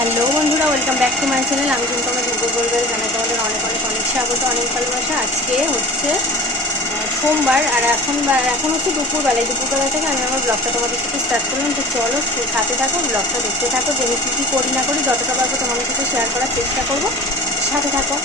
Hello বন্ধুরা welcome back to my channel আমি কিন্তু আমার দুর্গ বলবে, জানাই তোমাদের অনেক অনেক অনেক স্বাগত, অনেক ভালোবাসা। আজকে হচ্ছে সোমবার, আর এখন এখন হচ্ছে দুপুরবেলায়। দুপুরবেলা থেকে আমি আমার ব্লগটা তোমাদের সাথে স্টার্ট করলাম তো চলো সাথে থাকো ব্লগটা দেখতে থাকো যে আমি কী কী করি না করি, যতটা পারব তোমাদের সাথে শেয়ার করার চেষ্টা করব। সাথে থাকো।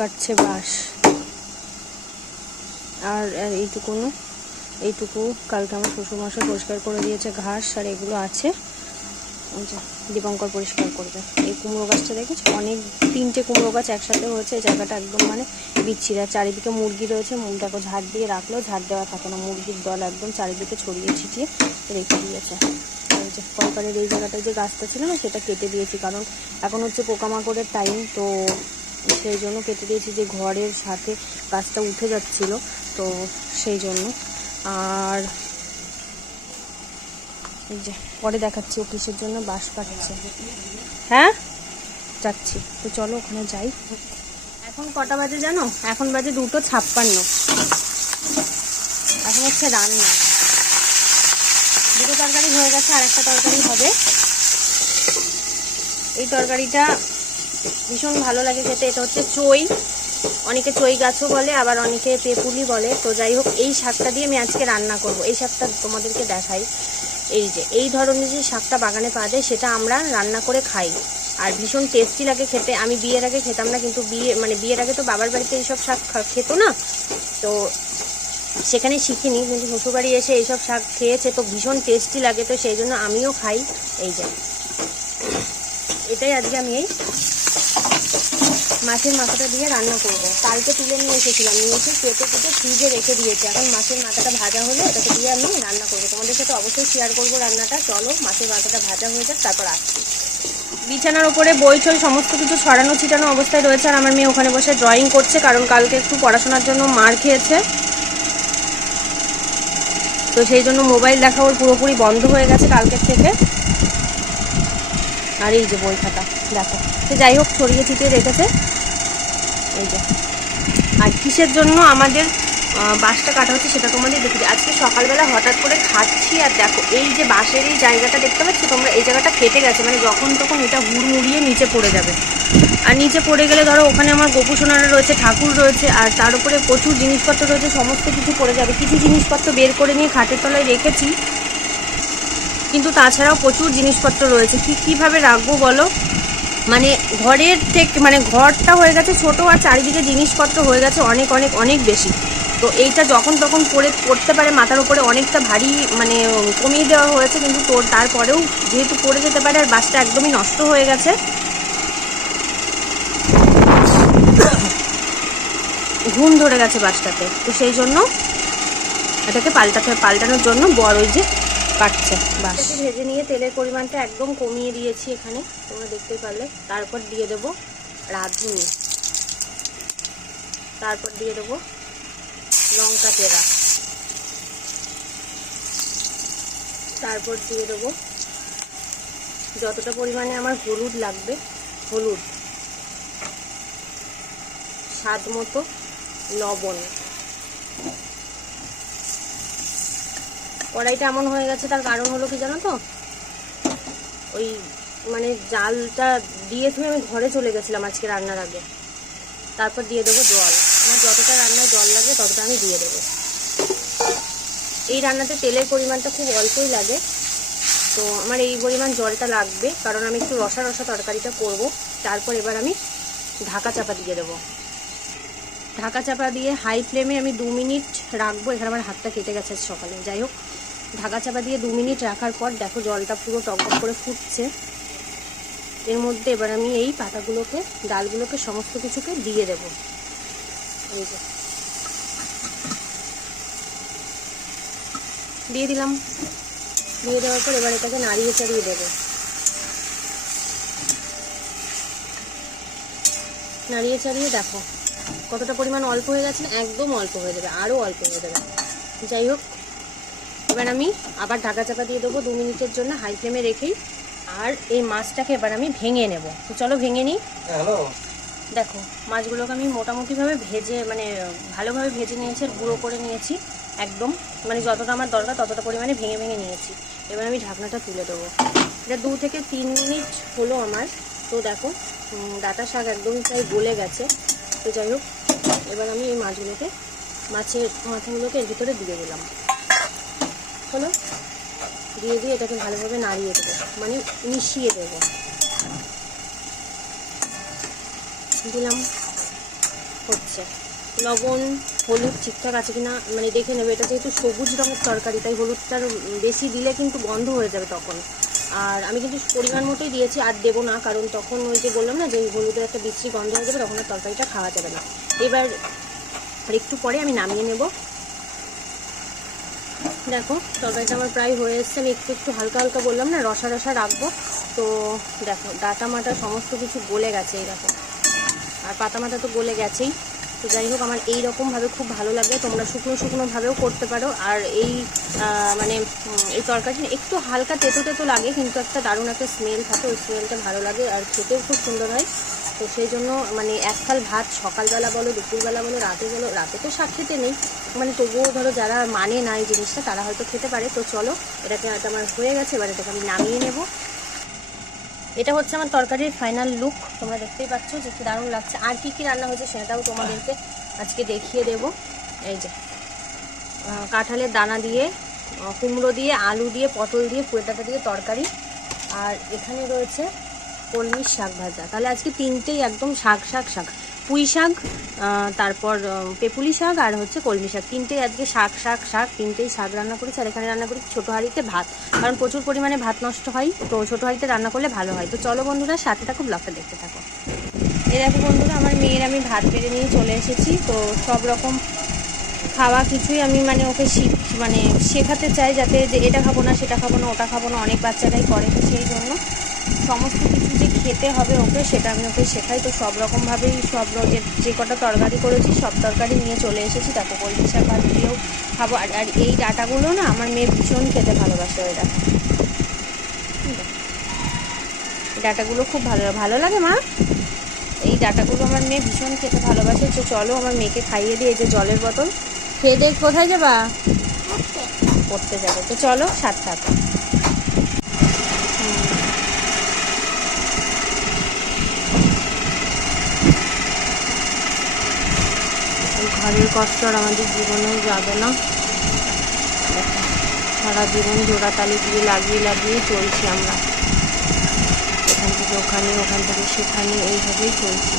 কাটছে বাঁশ। আর এইটুকুনো, এইটুকু কালকে আমার শ্বশুরমশাই পরিষ্কার করে দিয়েছে ঘাস আর এগুলো আছে। দীপঙ্কর পরিষ্কার করবে। এই কুমড়ো গাছটা দেখেছ? অনেক তিনটে কুমড়ো গাছ একসাথে হয়েছে জায়গাটা একদম মানে বিচ্ছিরা। চারিদিকে মুরগি রয়েছে মুর- দেখো ঝাড় দিয়ে রাখলেও ঝাড় দেওয়া থাকে না। মুরগির দল একদম চারিদিকে ছড়িয়ে ছিটিয়ে রেখে দিয়েছে। কলকারের এই জায়গাটায় যে গাছটা ছিল না, সেটা কেটে দিয়েছি। কারণ এখন হচ্ছে পোকামাকড়ের টাইম তো সেই জন্য কেটে দিয়েছি যে ঘরের সাথে গাছটা উঠে যাচ্ছিল। তো সেই জন্য। আর এই যে, পরে দেখাচ্ছি ও কিসের জন্য বাস পাচ্ছে হ্যাঁ? যাচ্ছি। তো চলো ওখানে যাই। এখন কটা বাজে জানো? এখন বাজে দুটো ছাপ্পান্ন। এখন হচ্ছে রান্না। দুটো তরকারি হয়ে গেছে, আর একটা তরকারি হবে। এই তরকারিটা ভীষণ ভালো লাগে খেতে। এটা হচ্ছে চই অনেকে চই গাছও বলে, আবার অনেকে পেপুলি বলে। তো যাই হোক, এই শাকটা দিয়ে আমি আজকে রান্না করব। এই শাকটা তোমাদেরকে দেখাই। এই যে, এই ধরনের যে শাকটা বাগানে পাওয়া যায়, সেটা আমরা রান্না করে খাই। আর ভীষণ টেস্টি লাগে খেতে। আমি বিয়ের আগে খেতাম না, কিন্তু বিয়ে মানে বিয়ের আগে তো বাবার বাড়িতে এইসব শাক খেত না। তো সেখানে শিখিনি, কিন্তু শ্বশুরবাড়ি এসে এইসব শাক খেয়েছে, তো ভীষণ টেস্টি লাগে। তো সেই জন্য আমিও খাই। এই যে, এটাই আজকে আমি এই মাছের মাথাটা দিয়ে রান্না করব। কালকে তুলে নিয়ে এসেছিলাম, নিয়ে এসে কেটে কেটে ফ্রিজে রেখে দিয়েছি। এখন মাছের মাথাটা ভাজা হলে এটাকে দিয়ে আমি রান্না করব। তোমাদের সাথে অবশ্যই শেয়ার করব রান্নাটা। চলো, মাছের মাথাটা ভাজা হয়ে যাক, তারপর আসছি। বিছানার উপরে বই ছই, সমস্ত কিছু ছড়ানো ছিটানো অবস্থায় রয়েছে আর আমার মেয়ে ওখানে বসে ড্রয়িং করছে, কারণ কালকে একটু পড়াশোনার জন্য মার খেয়েছে। তো সেই জন্য মোবাইল দেখা ওর পুরোপুরি বন্ধ হয়ে গেছে কালকের থেকে। আর এই যে বই খাতা, দেখো। তো যাই হোক, ছড়িয়ে ছিটিয়ে রেখেছে। এই যে। আর কিসের জন্য আমাদের বাঁশটা কাটা হচ্ছে সেটা তোমাদের দেখি আজকে সকালবেলা হঠাৎ করে খাচ্ছি, আর দেখো, এই যে বাঁশের এই জায়গাটা দেখতে পাচ্ছ, তোমরা এই জায়গাটা কেটে গেছে মানে যখন তখন এটা হুড়মুড়িয়ে নিচে পড়ে যাবে। আর নিচে পড়ে গেলে ধরো, ওখানে আমার গোপুসোনারা রয়েছে, ঠাকুর রয়েছে, আর তার উপরে প্রচুর জিনিসপত্র রয়েছে, সমস্ত কিছু পড়ে যাবে। কিছু জিনিসপত্র বের করে নিয়ে খাটের তলায় রেখেছি। কিন্তু তাছাড়াও প্রচুর জিনিসপত্র রয়েছে। কি, কীভাবে রাখব বলো? মানে ঘরের থেকে মানে ঘরটা হয়ে গেছে ছোট আর চারিদিকে জিনিসপত্র হয়ে গেছে অনেক অনেক অনেক বেশি। তো এইটা যখন তখন পড়ে পড়তে পারে, মাথার উপরে অনেকটা ভারী মানে কমিয়ে দেওয়া হয়েছে কিন্তু তোর তারপরেও যেহেতু পড়ে যেতে পারে আর বাসটা একদমই নষ্ট হয়ে গেছে। ঘুম ধরে গেছে বাসটাতে। তো সেই জন্য এটাকে পাল্টাতে, পাল্টানোর জন্য বড় ওই যে কাটছে বাস। ভেজে নিয়ে তেলের পরিমাণটা একদম কমিয়ে দিয়েছি এখানে, তোমরা দেখতেই পারলে। তারপর দিয়ে দেবো রাঁধুনি। তারপর দিয়ে দেবো লঙ্কা তেরা তারপর দিয়ে দেবো যতটা পরিমাণে আমার হলুদ লাগবে, হলুদ। স্বাদ মতো লবণ। কড়াইটা এমন হয়ে গেছে, তার কারণ হলো কি জানো তো? ওই মানে জালটা দিয়ে ধুয়ে আমি ঘরে চলে গেছিলাম আজকে রান্নার আগে। তারপর দিয়ে দেবো জল। আমার যতটা রান্নায় জল লাগে, ততটা আমি দিয়ে দেবো। এই রান্নাতে তেলের পরিমাণটা খুব অল্পই লাগে। তো আমার এই পরিমাণ জলটা লাগবে, কারণ আমি একটু রসা রসা তরকারিটা করব। তারপর এবার আমি ঢাকা চাপা দিয়ে দেবো। ঢাকা চাপা দিয়ে হাই ফ্লেমে আমি দু মিনিট রাখব, এখানে আমার হাতটা কেটে গেছে সকালে। যাই হোক ঢাকা চাপা দিয়ে দু মিনিট রাখার পর দেখো জলটা পুরো টকবক করে ফুটছে। এর মধ্যে এবার আমি এই পাতাগুলোকে, ডালগুলোকে সমস্ত কিছুকে দিয়ে দেব। এই যে। দিয়ে দিলাম। দিয়ে দেওয়ার পর এবার এটাকে নাড়িয়ে চাড়িয়ে দেবো। নাড়িয়ে চাড়িয়ে দেখো, কতটা পরিমাণ অল্প হয়ে গেছে একদম অল্প হয়ে যাবে আরও অল্প হয়ে যাবে। যাই হোক এবার আমি আবার ঢাকা চাপা দিয়ে দেবো দু মিনিটের জন্য হাই ফ্লেমে রেখেই। আর এই মাছটাকে এবার আমি ভেঙে নেব। তো চলো ভেঙে নিই। দেখো মাছগুলোকে আমি মোটামুটিভাবে ভেজে মানে ভালোভাবে ভেজে নিয়েছি আর গুঁড়ো করে নিয়েছি একদম। মানে যতটা আমার দরকার ততটা পরিমাণে ভেঙে ভেঙে নিয়েছি। এবার আমি ঢাকনাটা তুলে দেবো। এটা দু থেকে তিন মিনিট হলো আমার। তো দেখো ডাটা শাক একদমই প্রায় গলে গেছে। তো যাই হোক এবার আমি এই মাছগুলোকে মাছের মাথাগুলোকে এর ভিতরে দিয়ে দিলাম। হলো দিয়ে দিয়ে এটাকে ভালোভাবে নাড়িয়ে দেবো মানে মিশিয়ে দেবো। দিলাম, হচ্ছে। লবণ, হলুদ ঠিকঠাক আছে কিনা মানে দেখে নেবে। এটা যেহেতু সবুজ রঙের তরকারি, তাই হলুদটার বেশি দিলে কিন্তু বন্ধ হয়ে যাবে তখন। আর আমি কিন্তু পরিমাণ মতোই দিয়েছি, আর দেবো না, কারণ তখন ওই যে বললাম না যে হলুদের একটা বিশ্রী গন্ধ হয়ে যাবে, তখন তরকারিটা খাওয়া যাবে না। এবার একটু পরে আমি নামিয়ে নেব। দেখো, তরকারিটা আমার প্রায় হয়ে এসছে, আমি একটু একটু হালকা হালকা বললাম না, রসা রসা রাখব। তো দেখো, ডাটা মাটা সমস্ত কিছু গলে গেছে, এই দেখো। আর পাতা মাথা তো গলে গেছেই। তো যাই হোক, আমার এই রকমভাবে খুব ভালো লাগে। তোমরা শুকনো শুকনোভাবেও করতে পারো। আর এই মানে এই তরকারিটা একটু হালকা তেতো তেতো লাগে, কিন্তু একটা দারুণ একটা স্মেল থাকে, ওই স্মেলটা ভালো লাগে। আর খেতেও খুব সুন্দর হয়। তো সেই জন্য মানে এক থাল ভাত সকালবেলা বলো, দুপুরবেলা বলো, রাতে বলো, রাতে তো শাক খেতে নেই। মানে তবুও ধরো যারা মানে না এই জিনিসটা, তারা হয়তো খেতে পারে। তো চলো, এটাকে হয়তো আমার হয়ে গেছে, এবার এটাকে আমি নামিয়ে নেব। এটা হচ্ছে আমার তরকারির ফাইনাল লুক তোমরা দেখতেই পাচ্ছ যে কি দারুণ লাগছে। আর কি কি রান্না হয়েছে সেটাও তোমাদেরকে আজকে দেখিয়ে দেব। এই যে কাঁঠালের দানা দিয়ে কুমড়ো দিয়ে, আলু দিয়ে, পটল দিয়ে পুয়েটাটা দিয়ে তরকারি। আর এখানে রয়েছে কলমির শাক ভাজা। তাহলে আজকে তিনটেই একদম শাক শাক শাক। পুঁই শাক তারপর পেপুলি শাক আর হচ্ছে কলমি শাক। তিনটেই আজকে শাক শাক শাক। তিনটেই শাক রান্না করেছি আর এখানে রান্না করি ছোটো হাঁড়িতে ভাত। কারণ প্রচুর পরিমাণে ভাত নষ্ট হয়, তো ছোটো হাঁড়িতে রান্না করলে ভালো হয়। তো চলো বন্ধুরা, সাথে থাকো, ব্লগটা দেখতে থাকো। এই দেখো বন্ধুরা, আমার মেয়ের আমি ভাত বেড়ে নিয়ে চলে এসেছি। তো সব রকম খাওয়া কিছুই আমি মানে ওকে শিখ মানে শেখাতে চাই যাতে যে এটা খাব না, সেটা খাব না, ওটা খাব না, অনেক বাচ্চারাই করে, তো সেই জন্য সমস্ত কিছু খেতে হবে ওকে, সেটা আমি ওকে শেখাই। তো সব রকমভাবেই সব র- যে যে কটা তরকারি করেছি, সব তরকারি নিয়ে চলে এসেছি, তারপর কলমি শাক ভাত দিয়েও খাব। আর আর এই ডাটাগুলো না আমার মেয়ে ভীষণ খেতে ভালোবাসে ওই ডাটা। ডাটাগুলো খুব ভালো ভালো লাগে মা? এই ডাটাগুলো আমার মেয়ে ভীষণ খেতে ভালোবাসে। তো চলো আমার মেয়েকে খাইয়ে দিয়ে যে জলের বোতল। খেয়ে দেখ, কোথায় যাবা? পড়তে যাবে। তো চলো সাত সাথে ঘরের কষ্ট আর আমাদের জীবনেও যাবে না। সারা জীবন জোড়াতালি দিয়ে লাগিয়ে লাগিয়ে চলছি আমরা। এখান থেকে ওখানে ওখান থেকে সেখানে এইভাবেই চলছি।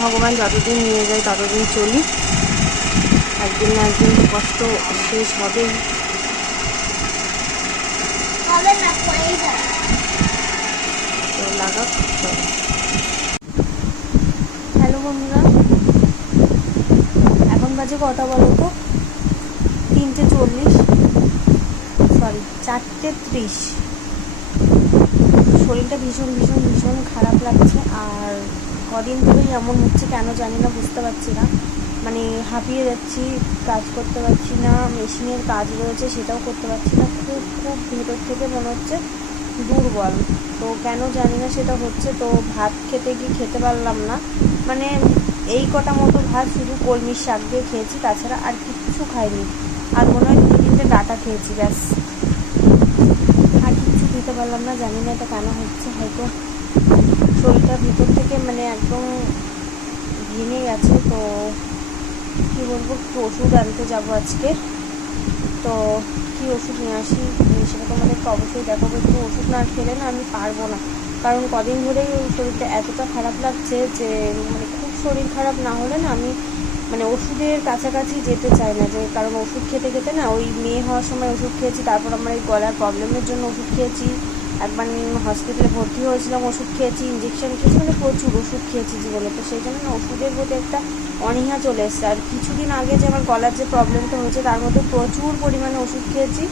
ভগবান যতদিন নিয়ে যায় ততদিন চলি। একদিন না একদিন কষ্ট শেষ হবেই। তো লাগাক চলো হ্যালো বন্ধুরা এখন বাজে কটা বলো তো? তিনটে চল্লিশ। সরি চারটে ত্রিশ। শরীরটা ভীষণ ভীষণ ভীষণ খারাপ লাগছে। আর কদিন ধরেই এমন হচ্ছে কেন জানি না, বুঝতে পারছি না। মানে হাঁপিয়ে যাচ্ছি, কাজ করতে পারছি না, মেশিনের কাজ রয়েছে, সেটাও করতে পারছি না। খুব খুব ভেতর থেকে মনে হচ্ছে দুর্বল। তো কেন জানি না সেটা হচ্ছে, তো ভাত খেতে গিয়ে খেতে পারলাম না। মানে এই কটা মতো ভাত শুধু কলমির শাক দিয়ে খেয়েছি, তাছাড়া আর কিচ্ছু খাইনি। আর মনে হয় দু তিনটে ডাটা খেয়েছি, ব্যাস। আর কিচ্ছু খেতে পারলাম না, জানি না এটা কেন হচ্ছে, হয়তো শরীরটা ভিতর থেকে মানে একদম ভেঙে গেছে, তো কী বলব, একটু ওষুধ আনতে যাব আজকে। তো কি ওষুধ নিয়ে আসি সেটা তোমাদেরকে অবশ্যই দেখাবো, একটু ওষুধ না খেলে না আমি পারব না। কারণ কদিন ধরেই শরীরটা এতটা খারাপ লাগছে যে মানে শরীর খারাপ না হলে না আমি মানে ওষুধের কাছাকাছি যেতে চাই না। যে কারণ ওষুধ খেতে খেতে না ওই মেয়ে হওয়ার সময় ওষুধ খেয়েছি, তারপর আমার এই গলার প্রবলেমের জন্য ওষুধ খেয়েছি। একবার হসপিটালে ভর্তি হয়েছিলাম, ওষুধ খেয়েছি ইঞ্জেকশন খেয়েছি মানে প্রচুর ওষুধ খেয়েছি জীবনে। তো সেই জন্য ওষুধের প্রতি একটা অনীহা চলে এসছে। আর কিছুদিন আগে যে আমার গলার যে প্রবলেমটা হয়েছে, তার মধ্যে প্রচুর পরিমাণে ওষুধ খেয়েছি।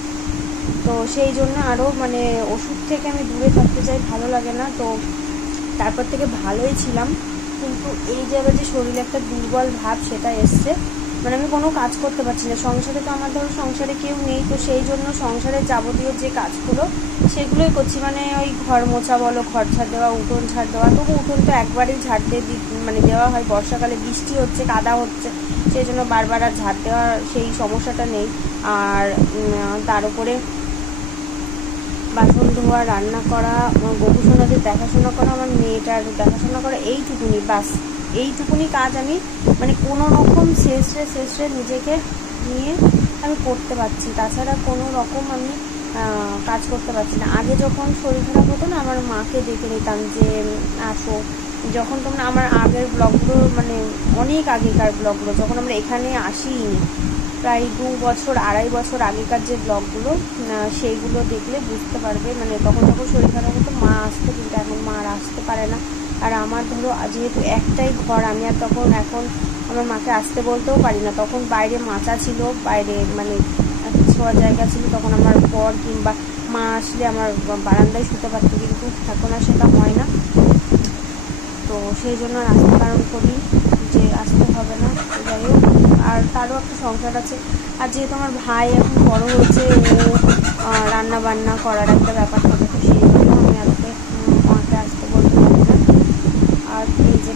তো সেই জন্য আরও মানে ওষুধ থেকে আমি দূরে থাকতে চাই, ভালো লাগে না। তো তারপর থেকে ভালোই ছিলাম। কিন্তু এই যে এবার যে শরীরে একটা দুর্বল ভাব সেটা এসছে মানে আমি কোনো কাজ করতে পারছি না। সংসারে তো আমার ধরো সংসারে কেউ নেই, তো সেই জন্য সংসারের যাবতীয় যে কাজগুলো সেগুলোই করছি। মানে ওই ঘর মোছা বলো, ঘর ছাড় দেওয়া, উঠোন ছাড় দেওয়া, তবু উঠোন তো একবারেই ঝাড় দিয়ে মানে দেওয়া হয়। বর্ষাকালে বৃষ্টি হচ্ছে, কাদা হচ্ছে, সেই জন্য বারবার আর ঝাড় দেওয়ার সেই সমস্যাটা নেই। আর তার উপরে বাসন ধোয়া, রান্না করা, আমার গবেষণাদের দেখাশোনা করা, আমার মেয়েটার দেখাশোনা করা, এইটুকুনি, বাস। এইটুকুনি কাজ আমি মানে কোনো রকম শেষে শেষে নিজেকে নিয়ে আমি করতে পারছি তাছাড়া কোনো রকম আমি কাজ করতে পারছি না। আগে যখন শরীর খারাপ হতো না, আমার মাকে ডেকে নিতাম যে আসো। যখন তোমরা, আমার আগের ব্লগগুলো মানে অনেক আগেকার ব্লগগুলো, যখন আমরা এখানে আসিনি প্রায় দু বছর, আড়াই বছর আগেকার যে ব্লগগুলো সেইগুলো দেখলে বুঝতে পারবে। মানে তখন তখন শরীর খারাপ হতো, মা আসতো কিন্তু এখন মা আর আসতে পারে না। আর আমার ধরো যেহেতু একটাই ঘর, আমি আর তখন, এখন আমার মাকে আসতে বলতেও পারি না। তখন বাইরে মাচা ছিল, বাইরে মানে ছোঁয়ার জায়গা ছিল, তখন আমার বর কিংবা মা আসলে আমার বারান্দায় শুতে পারতো, কিন্তু এখন আর সেটা হয় না। তো সেই জন্য আর আসতে বারণ করি যে আসতে হবে না যাই হোক। আর তারও একটা সংসার আছে। আর যেহেতু আমার ভাই এখন বড় হয়েছে রান্না বান্না করার একটা ব্যাপার থাকে তো সেই জন্য আমি আজকে উম, মাকে আসতে বলতে পারি না। আর এই যে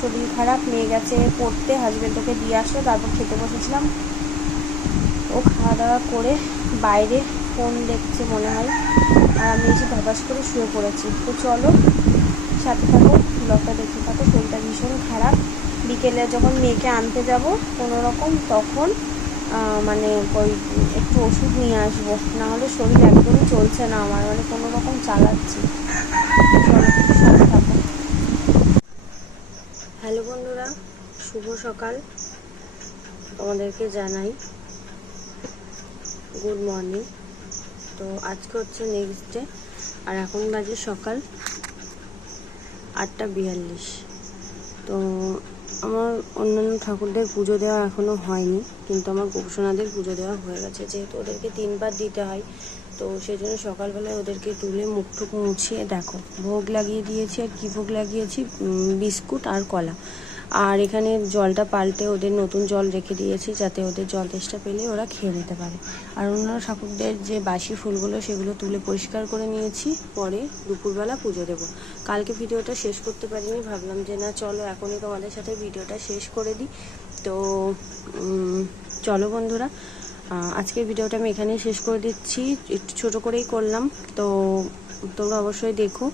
শরীর খারাপ মেয়ে গেছে পড়তে হাজবেন্ড ওকে দিয়ে আসলো তারপর খেতে বসেছিলাম। ও খাওয়া দাওয়া করে বাইরে ফোন দেখছে মনে হয়। আর আমি এসে ধবাস করে শুয়ে পড়েছি। তো চলো সাথে থাকো ব্লগটা দেখতে থাকো শরীরটা ভীষণ খারাপ। বিকেলে যখন মেয়েকে আনতে যাব, কোনো রকম তখন মানে ওই একটু ওষুধ নিয়ে আসব। না হলে শরীর একদমই চলছে না আমার মানে কোনো রকম চালাচ্ছি। হ্যালো বন্ধুরা, শুভ সকাল। তোমাদেরকে জানাই গুড মর্নিং। তো আজকে হচ্ছে নেক্সট ডে আর এখন বাজে সকাল আটটা বিয়াল্লিশ। তো আমার অন্যান্য ঠাকুরদের পুজো দেওয়া এখনও হয়নি, কিন্তু আমার গোপসোনাদের পুজো দেওয়া হয়ে গেছে। যেহেতু ওদেরকে তিনবার দিতে হয়, তো সেই জন্য সকালবেলায় ওদেরকে তুলে মুখ টুক মুছিয়ে, দেখো, ভোগ লাগিয়ে দিয়েছি আর কি ভোগ লাগিয়েছি বিস্কুট আর কলা। আর এখানে জলটা পাল্টে ওদের নতুন জল রেখে দিয়েছি যাতে ওদের জল তেষ্টা পেলে ওরা খেয়ে নিতে পারে। আর অন্যান্য ঠাকুরদের যে বাসি ফুলগুলো, সেগুলো তুলে পরিষ্কার করে নিয়েছি। পরে দুপুরবেলা পুজো দেবো। কালকে ভিডিওটা শেষ করতে পারিনি, ভাবলাম যে না, চলো এখনই তোমাদের সাথে ভিডিওটা শেষ করে দিই। তো চলো বন্ধুরা আজকের ভিডিওটা আমি এখানেই শেষ করে দিচ্ছি। একটু ছোটো করেই করলাম। তো, তোমরা অবশ্যই দেখো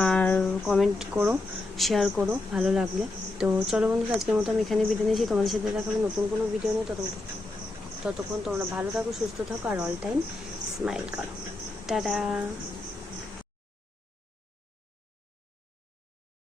আর কমেন্ট করো শেয়ার করো, ভালো লাগলে। তো চলো বন্ধুরা, আজকের মতো আমি এখানে বিদায় নিয়েছি তোমাদের সাথে দেখাবো নতুন কোনো ভিডিও নিয়ে। ততক্ষণ ততক্ষণ তোমরা ভালো থাকো, সুস্থ থাকো, আর অল টাইম স্মাইল করো। টাটা।